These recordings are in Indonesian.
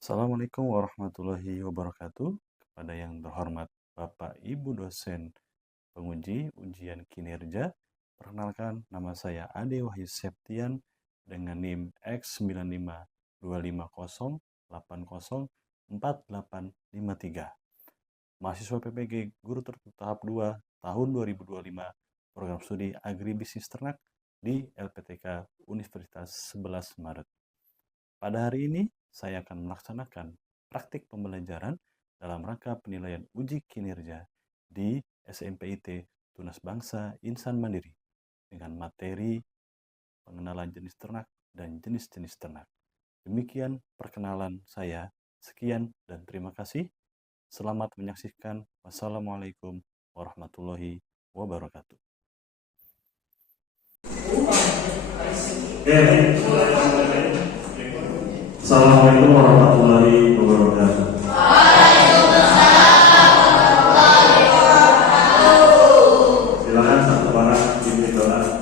Assalamualaikum warahmatullahi wabarakatuh. Kepada yang terhormat Bapak Ibu dosen penguji ujian kinerja, perkenalkan nama saya Ade Wahyu Septian dengan NIM X95250804853. Mahasiswa PPG Guru Tertutup Tahap 2 tahun 2025 Program Studi Agribisnis Ternak di LPTK Universitas 11 Maret. Pada hari ini, saya akan melaksanakan praktik pembelajaran dalam rangka penilaian uji kinerja di SMPIT Tunas Bangsa Insan Mandiri dengan materi pengenalan jenis ternak dan jenis-jenis ternak. Demikian perkenalan saya. Sekian dan terima kasih. Selamat menyaksikan. Wassalamualaikum warahmatullahi wabarakatuh. Assalamualaikum warahmatullahi wabarakatuh. Silakan satu orang pimpin doa.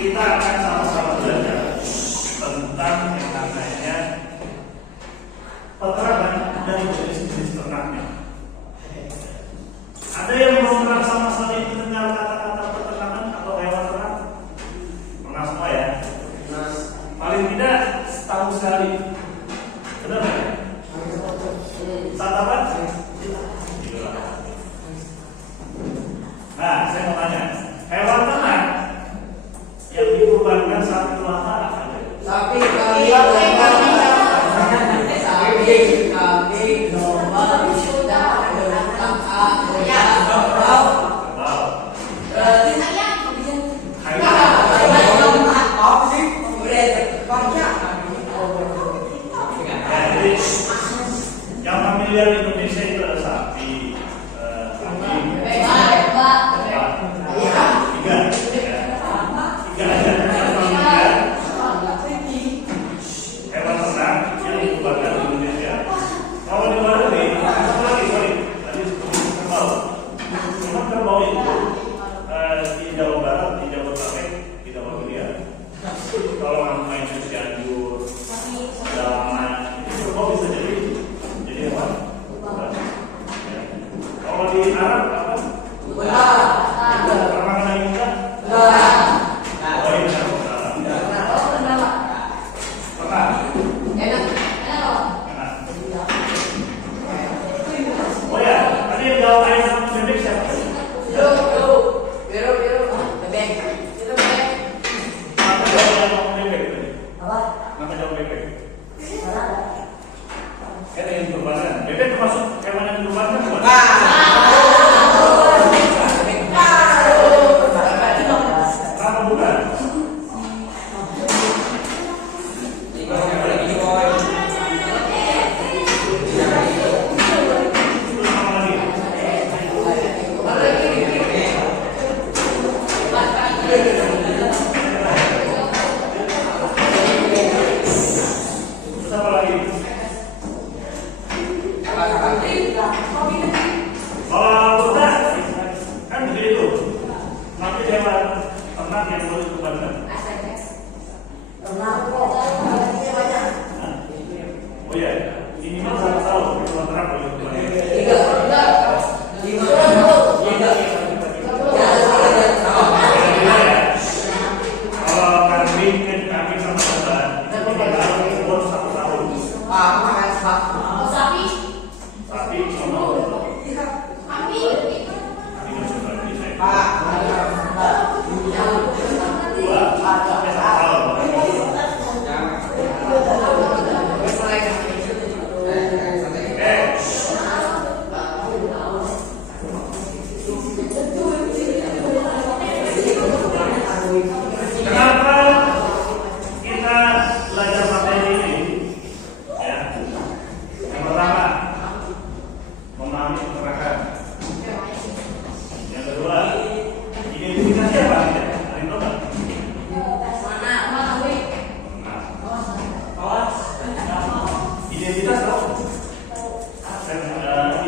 kita akan sama-sama belajar tentang yang namanya peternakan dan jenis-jenis ternaknya. Ada yang belum pernah sama sekali mendengar kata-kata peternakan atau hewan ternak? Pernah semua ya? Paling tidak setahun sekali. Benar nggak? Saat apa? Nah, saya mau tanya, hewan ternak yang dikurbankan saat Idul Adha apa? Sapi, domba, kuda, yang familiar di Indonesia itu ada sapi, kambing, tiga aja yang familiar hewan ternak yang dikubarkan di Indonesia. Kalau di luar negeri, tadi kerbau. Cuma kerbau itu di Jawa Barat, di Jabodetabek tidak familiar. Kalau kamu main di Cianjur, Dalaman, itu kerbau bisa jadi hewan. Ya. Kalau di Arab apa? Pernah kena juga? Oh ini pernah. Enak. Oh ya, tadi yang jawab ayam sama bebek siapa? Nama jawab bebek. Ada yang dikurbankan. Bebek termasuk hewan yang dikurbankan bukan? Kenapa bukan? Itu sama lagi. Terus apa lagi? Kalau kuda kan begitu. Tapi hewan ternak yang boleh dikurbankan. Oh ya, minimal 1 tahun hewan ternak boleh dikurbankan. Kalau kambing sama domba itu minimal umur 1 tahun. Sapi sama kenapa kita belajar materi ini? Ya, yang pertama memahami peternakan. Yang kedua, identifikasi apa? Ada yang tahu nggak? Identitas tahu?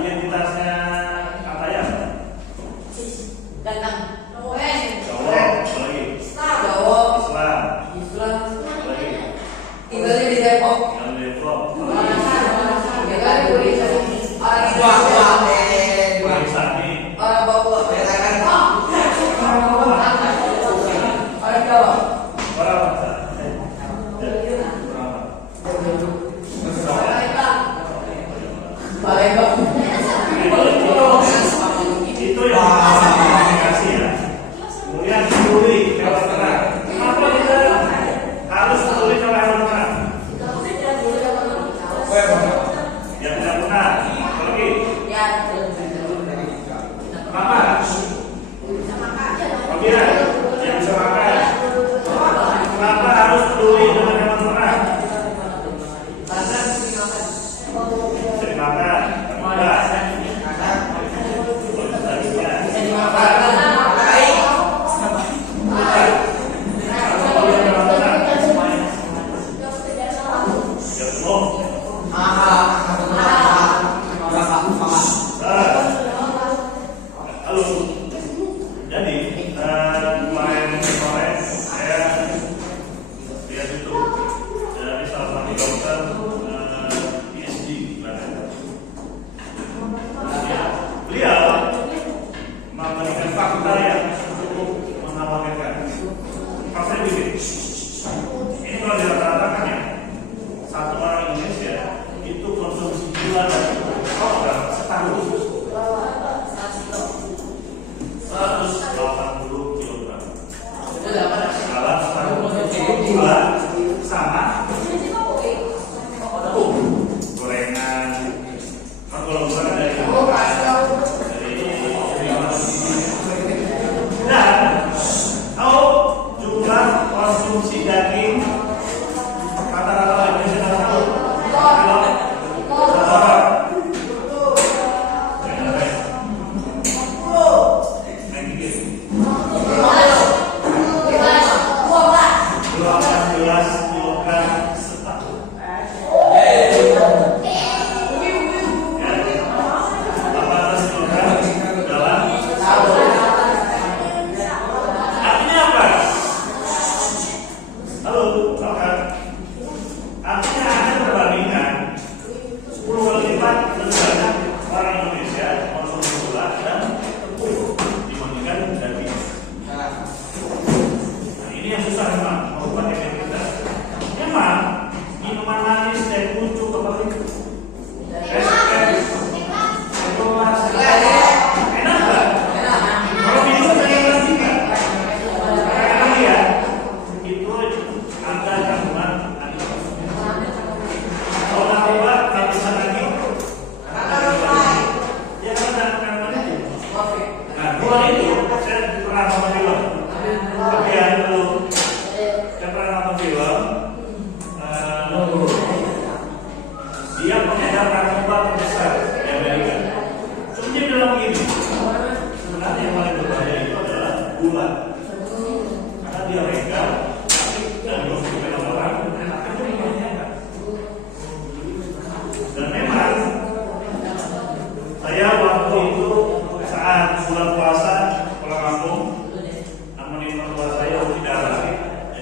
Identitasnya apa ya? Jawa, apa lagi? Islam, apa lagi? Tinggalnya di Depok. Yang Depok, Sapi, Orang Papua. Orang Jawa. orang apa? Palembang. Itu yang komunikasi ya. Kemudian peduli hewan ternak. Kenapa kita harus peduli sama hewan ternak? Yang tidak pernah. Apa lagi? Kenapa? Apabila yang bisa makan. Kenapa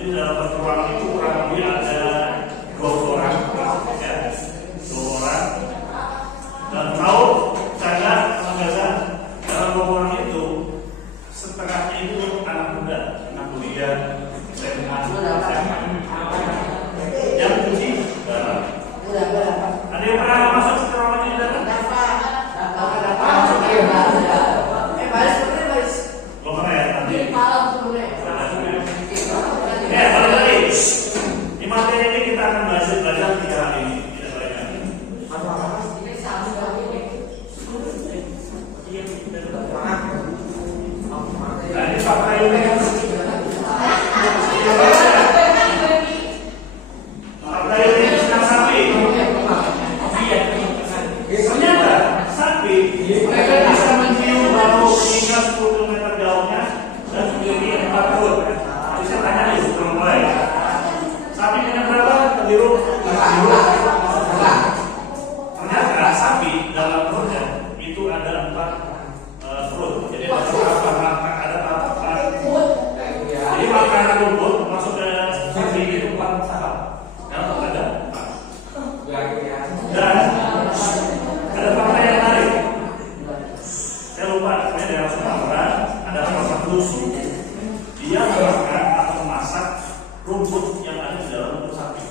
Jadi dalam satu ruangan itu kurang lebih ada 20 orang, ya, 20 orang. Dan tahu saya mengajar dalam 20 orang itu setengahnya itu anak muda, anak kuliah, SMA. Yang kunci dalam. Ada yang pernah masuk ke ruangan ini dalam? Belum pernah ya? Nanti. Balik lagi. Di materi ini kita akan belajar 3 hal ini, tidak banyak. Nah, ini fakta ini. Fakta ini tentang sapi. Ternyata sapi mereka bisa mencium bau hingga 10 km jauhnya dan memiliki 4 perut. Jadi saya tanya nih sebelum mulai. Sapi punya berapa? Terbiru. Ternyata sapi dalam perutnya itu ada 4 perut. Jadi ada 4. Jadi makanan rumput masuk ke sapi itu 4 saham. Yang ada 4. Dan ada fakta yang menarik. Saya lupa, sebenarnya daerah Sumatera ada salah satu suku. Dia memakan atau memasak rumput yang ada di dalam perut sapi.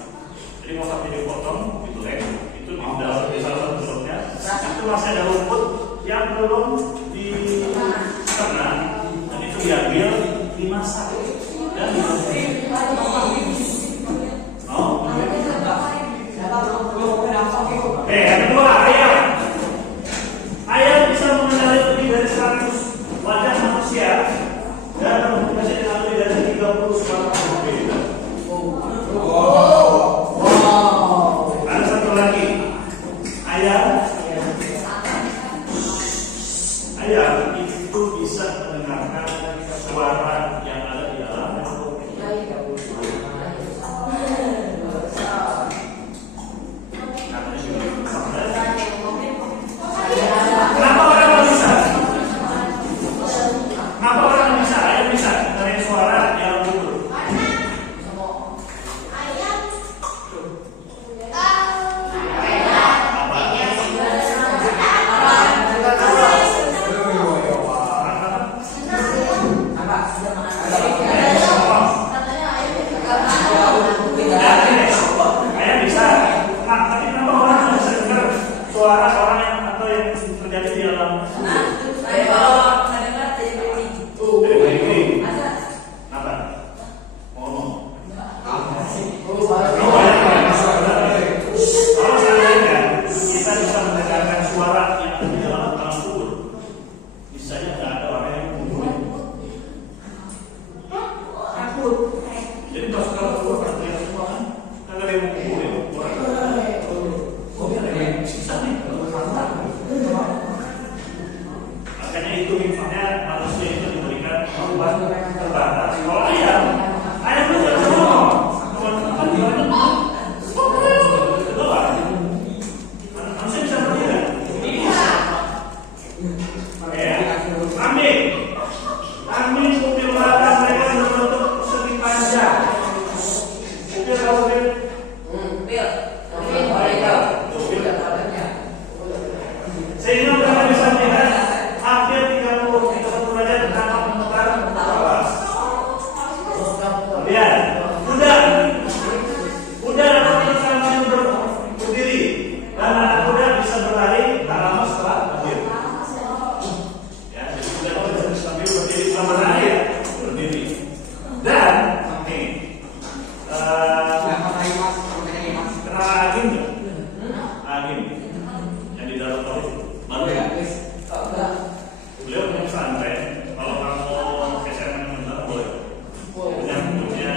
Jadi mau sapi dipotong, ditulek, itu di dalam di salah satu perutnya, itu masih ada rumput yang belum diternak dan itu diambil, dimasak dan dimasak. Yang kedua, ayam. Ayam bisa mengenali lebih dari 100 wajah manusia dan bisa dikenali dari 30 suara berbeda. Ada satu lagi. Ayam itu bisa mendengarkan suara yang ada di dalam. Kenapa orang bisa? Kenapa orang bisa? Ayam bisa dari suara yang gugur. Ayam bisa. Nah, tapi kenapa orang bisa dengar suara orang yang atau yang terjadi di dalam? Apa? Ngomong. Kalau seandainya kita bisa mendengarkan suara yang ada di dalam kubur, misalnya nggak ada orang yang mengumpulin. Jadi pas kalau keluar kan terlihat semua kan, nggak ada yang mengumpulin. Makanya itu misalnya manusia itu diberikan kemampuan terbatas. Kalau ayam itu nggak bisa ngomong. Teman-teman jualnya keluar. Manusia bisa berdiri. Ya, kambing kupil belakang mereka berbentuk segi panjang. Kupil kalau kupil. Sehingga mereka bisa melihat hampir 30 derajat tanpa memutar kepala. Lihat, kuda dapat sambil berdiri dan anak kuda bisa berlari tak lama setelah berdiri. Ya, jadi kuda bisa sambil berdiri setelah berlari ya, berdiri. Dan ini kena angin nggak? Angin yang di dalam tol itu. Beliau punya pesantren. Kalau kamu SMA boleh. Yang punya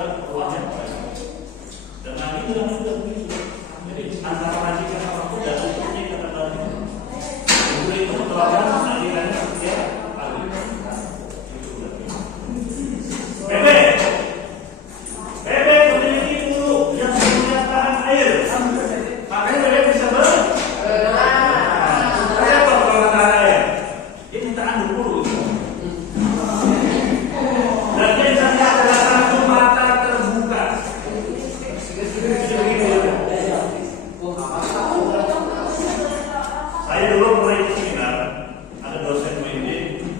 ke ruangan dan lagi juga begitu. Jadi antara majikan sama kuda itu kata balik. Guru itu menerapkan alirannya setiap hari. Bebe, bebe memiliki bulu yang punya tahan air. Makanya bebe bisa kenapa kalau tahan air? Dia minta anu bulu. Dan biasanya adalah satu mata terbuka. Saya dulu mulai di seminar, ada dosen WIB,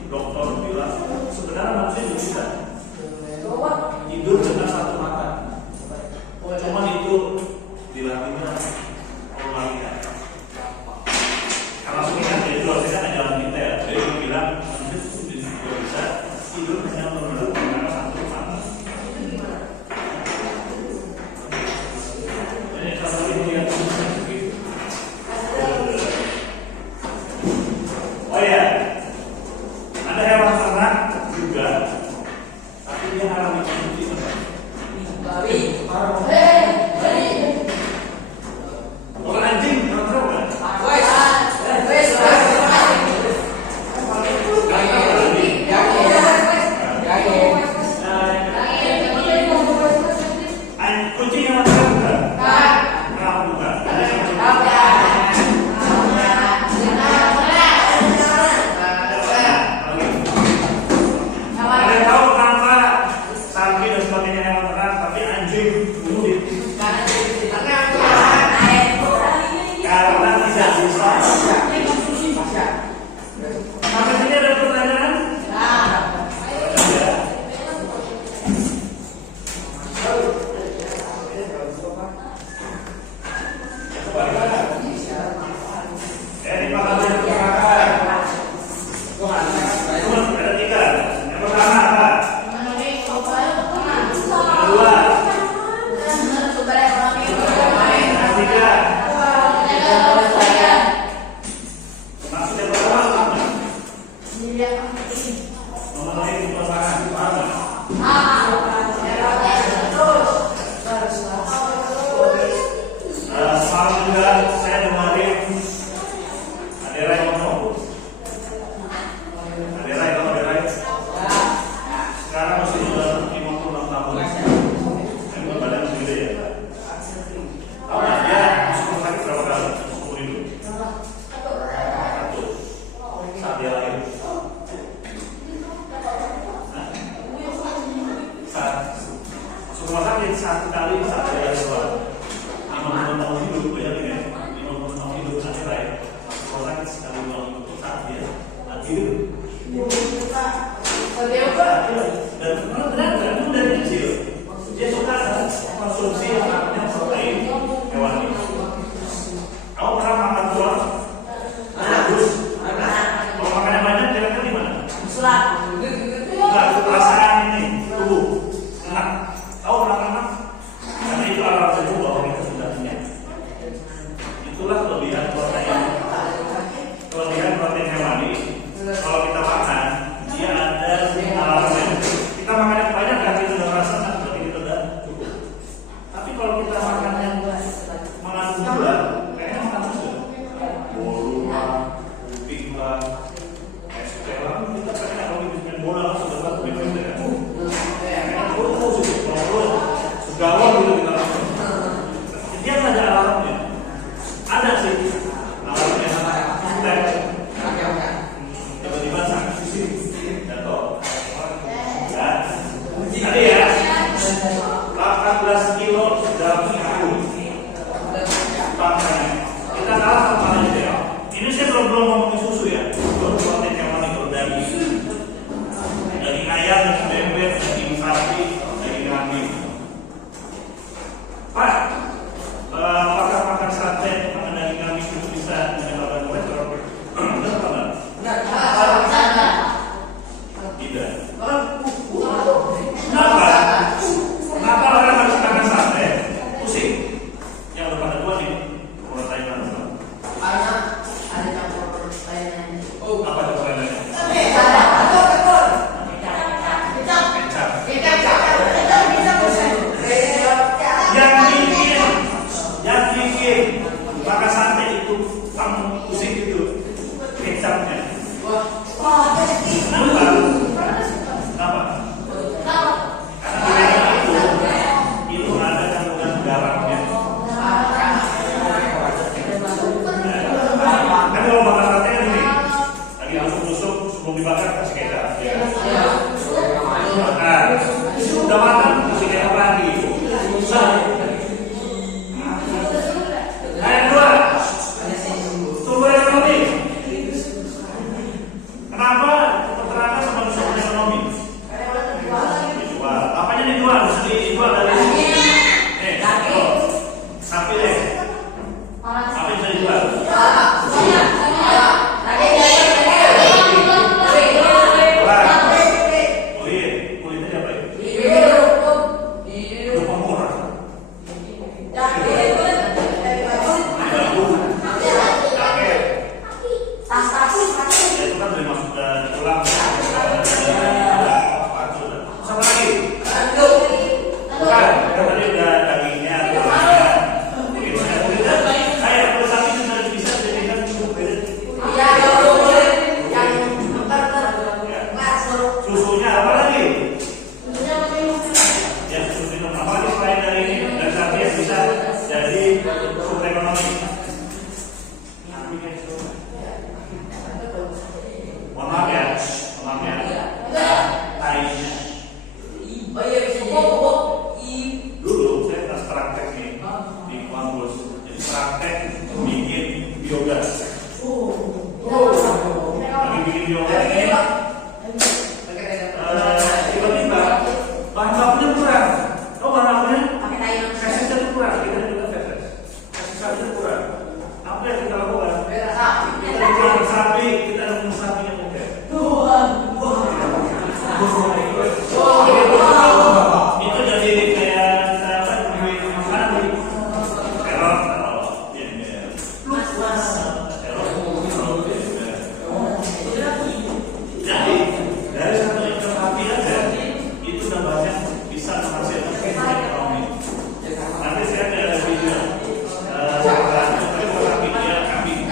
dokter bilang sebenarnya manusia juga bisa tidur dengan satu mata. Cuman itu dilakukan olahraga. Karena seminar jadi dosen kan jalan kita ya, jadi dia bilang manusia juga bisa tidur hanya menggunakan satu mata. Jadi kalau lihat begitu. Oh ya, ada hewan ternak juga, tapi dia haram dikonsumsi. Babi. Bukan anjing, orang tahu kan? Kucing yang mana bukan? Nah, bukan. Ada yang ada yang tahu kenapa sapi dan sebagainya hewan ternak, tapi anjing bunuh? Karena tidak bisa. Sampai sini ada pertanyaan? Ada tiga. Yang pertama apa? Kedua. Yang ketiga. Maksud yang pertama apa? Memenuhi kebutuhan apa? Semalam juga saya dengarin Aderai ngomong. Aderai kalau Aderai sekarang masih 56 tahun. Emang badan segede ya. Tahu nggak dia masuk rumah sakit berapa kali? Seumur hidup. Satu. Saat dia lahir. Saat masuk rumah sakit satu kali saat dia lahir. 50 tahun hidup, bayangin ya. 50 tahun hidup Aderai. Rumah sakit sekali itu saat dia hidup. Dan benar-benar itu dari kecil dia suka konsumsi yang namanya protein hewani. Kamu pernah makan tulang? Bagus. Kalau makannya banyak kira-kira gimana? Enggak, perasaan ini tubuh enak. Kamu pernah makan? Karena itu alat tubuh bahwa kita sudah kenyang. Itulah kelebihan protein. Kelebihan protein hewani. Kalau kita makan, dia ada alarmnya. Kita makan yang banyak kan kita udah merasa kan berarti kita udah cukup. Tapi kalau kita makan yang mengandung gula, kayaknya makan juga. Bolu lah, kuping lah, es teh lah. Kita pengen kalau kita main bola lah sudah lah lebih baik ya. Karena bolu sih. sudah matang kasih kayak lagi. Susah. Nah, yang kedua, sumber ekonomi. Kenapa peternakan sama sumber ekonomi? Dijual. Apanya dijual? Bisa dijual dari sapi deh. Apa yang bisa dijual? Kulitnya apa ya? Lupa murah. Itu kan dari masuk dan tulang. Sama lagi. Bukan, kan tadi udah dagingnya, tulangnya, kulitnya. Kayak kalau sapi sudah bisa dijadikan kulit. Susunya apa lagi? Ya, susu minum apa lagi selain dari ini? Dan sapi yang bisa jadi sumber ekonomi. Mohon maaf ya, tainya. Dulu saya pas praktek nih di kampus, jadi praktek bikin biogas. Lagi bikin biogas ini, tiba-tiba bahan bakunya kurang. Oh, bahan bakunya kasihnya itu kurang. Kita juga fetes. Kasih sapinya kurang. Apa yang kita lakukan? Kita jual sapi, kita nemu sapi yang oke. Itu jadi kayak apa? Makanan di teror. Jadi dari satu ekor sapi aja itu udah banyak bisa menghasilkan ekonomi. Nanti saya ada video sapi dia kambing,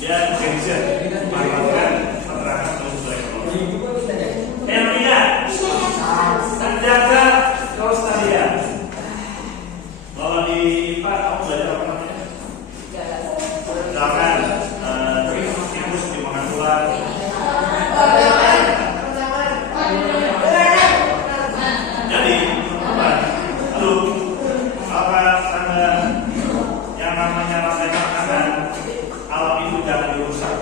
dia gengser, menghasilkan peternakan sumber ekonomi. Yang ketiga, menjaga kelestarian. Kalau di IPA kamu belajar apa namanya? Misalkan tikus dimakan ular. Jadi, karena yang namanya rantai makanan alam itu jangan dirusak.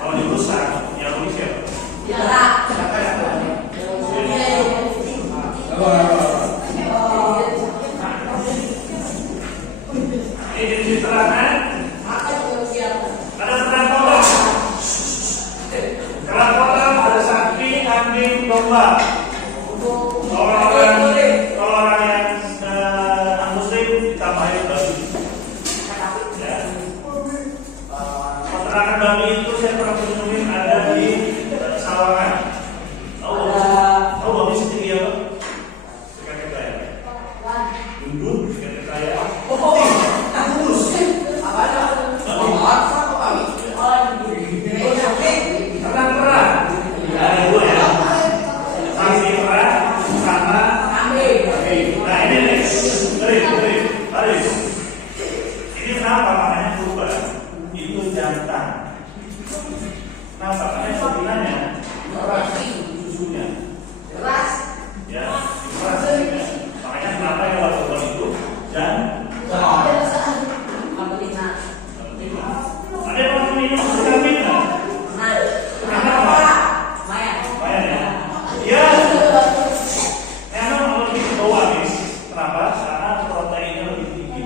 Kalau dirusak, ya rugi siapa? Siapa yang ini jenis ternakan. Ada ternak kolam. Ternak kolam ada sapi, kambing, domba. Kalau orang yang muslim ditambahin babi. Ya. Peternakan babi itu saya pernah kunjungin ada di Sawangan. Tahu babi setinggi apa? Sekian saya. Gendut, sekian saya. Kurus. Ternak perah. Ada dua ya. Sapi perah sama kambing. Nah ini nih, ngeri. Ini kenapa makanya berubah? Itu jantan. Kenapa? Karena sebenarnya keras susunya. Ya, keras. Makanya kenapa yang waktu itu dan ada yang mau minum susu kambing nggak? Kenapa? Lumayan ya. Ya. Memang lebih bau amis. Kenapa? Karena proteinnya lebih tinggi.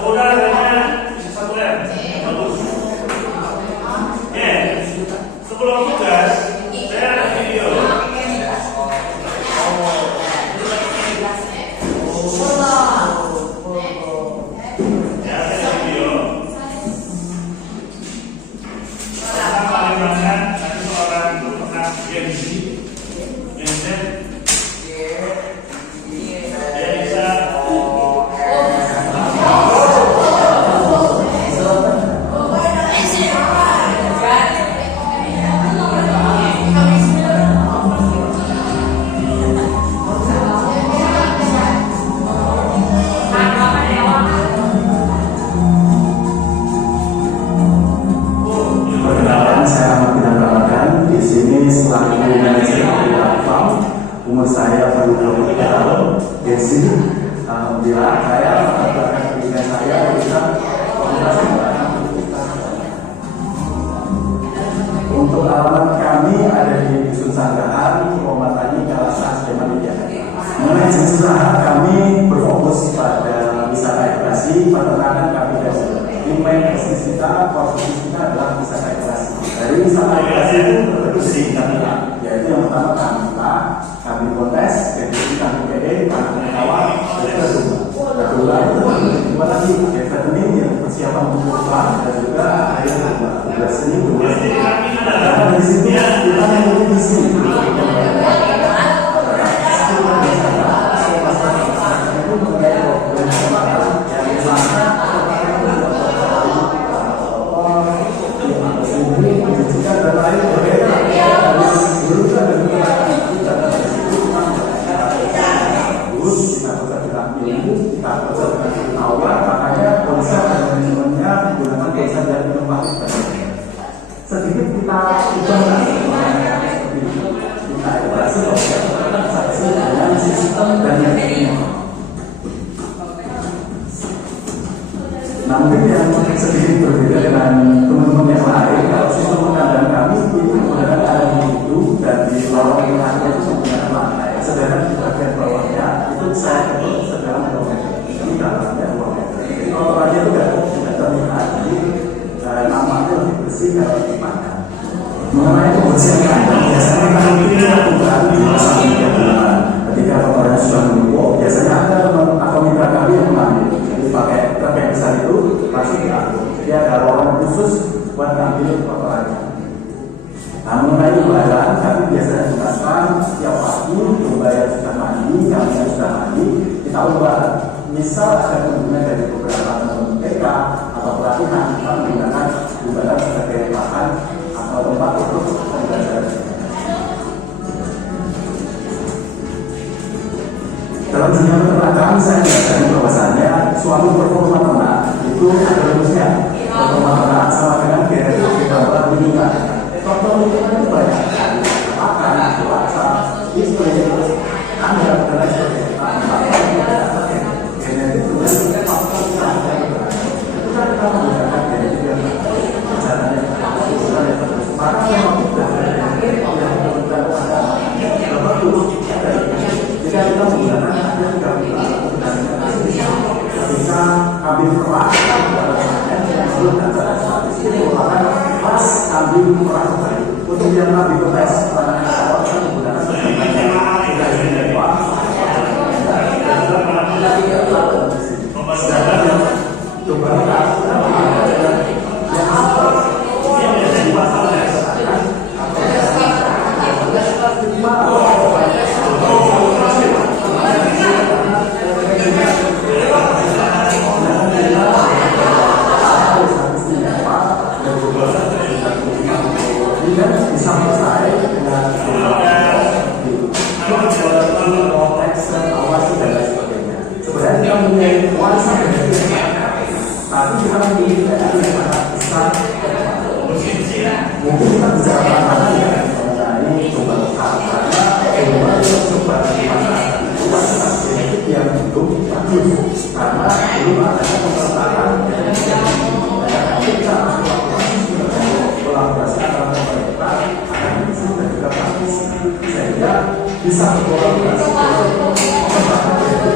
Saudara hanya bisa satu lem. Bagus. Oke. Sebelum tugas, saya ada video. Ya, saya ada video. Tentang pengembangan nanti seorang pernah Genzi. Genzi. Dia bisa Perkenalkan, saya Ahmad Binan Ramadan. Di sini selaku manajer dari Farm. Umur saya baru 23 tahun. Gensi, alhamdulillah saya mengatakan pendidikan saya bisa untuk alamat kami ada di Dusun Sanggahan, Komatani, Kalasan, Sleman, mengenai jenis usaha kami berfokus pada wisata edukasi, peternakan kami dahulu. Main bisnis kita, fokus kita adalah wisata edukasi. Dari wisata edukasi itu berbeda kami, yaitu yang pertama kami kontes, jadi kami PE, kami awal, kedua itu dua lagi, veterinary yang persiapan untuk dan juga air tugas ini dua. Dan di situ kita memiliki visi. Sedikit kita evaluasi transaksi dengan sistem dan lainnya. Nah, mungkin yang sedikit berbeda dengan teman-teman yang lain, kalau sistem pengadaan kami itu menggunakan alat itu dan di bawah tengahnya itu menggunakan lantai. Sedangkan di bagian bawahnya itu saya ketemu sedang 2 meter. Ini dalamnya 2 meter. Jadi kotorannya itu tidak terlihat. Jadi namanya lebih bersih kalau dipakai. Mengenai kebersihan kandang, biasanya kami itu lakukan di masa bulan. Ketika kotorannya sudah menumpuk, biasanya ada atau mitra kami yang mengambil. Jadi pakai truk yang besar itu langsung diambil. Jadi ada ruangan khusus buat ngambil kotorannya. Nah, mengenai imbalan, kami biasanya gunakan setiap pagi, domba yang sudah mandi, kami yang sudah mandi, kita ubah. Misal ada kunjungan dari beberapa teman TK atau pelatihan, kita menggunakan imbalan sebagai bahan atau tempat untuk pembelajaran. Dalam dunia peternakan, saya belajar bahwasannya suatu performa ternak itu ada rumusnya. Performa ternak sama dengan genetik ditambah lingkungan. Faktor lingkungan itu banyak. Makan, puasa, istri, anak, dan lain sebagainya. Genetik itu adalah faktor yang ada. Itu kan kita menggunakan genetik yang caranya terus. Maka memang kita yang kita jika kita menggunakan ada 3 bulan, ketika kambing perah menurut data statistik merupakan pas kambing perah terbaik. Untuk yang kambing betes pada awal kita menggunakan tapi kita memilih daerah yang sangat besar. Mungkin kita bicara tantangan ya mengenai coba lokal karena coba di masyarakat itu adalah genetik yang belum bagus karena belum adanya pemerintahan yang kita kolaborasi antara pemerintah, akademisi dan juga praktisi sehingga bisa berkolaborasi mengembangkan genetik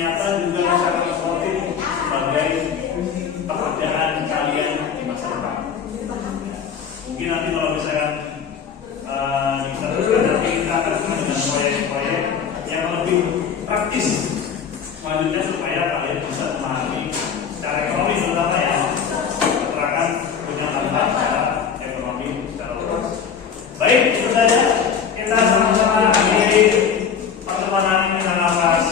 ternyata juga sangat sportif sebagai pekerjaan kalian di masa depan. Mungkin nanti kalau misalkan kita teruskan, nanti kita akan dengan proyek-proyek yang lebih praktis selanjutnya supaya kalian bisa memahami secara ekonomi terutama ya, keterangan punya tambahan secara ekonomi secara luas. Baik, itu saja kita sama-sama akhiri pertemuan ini dengan nafas.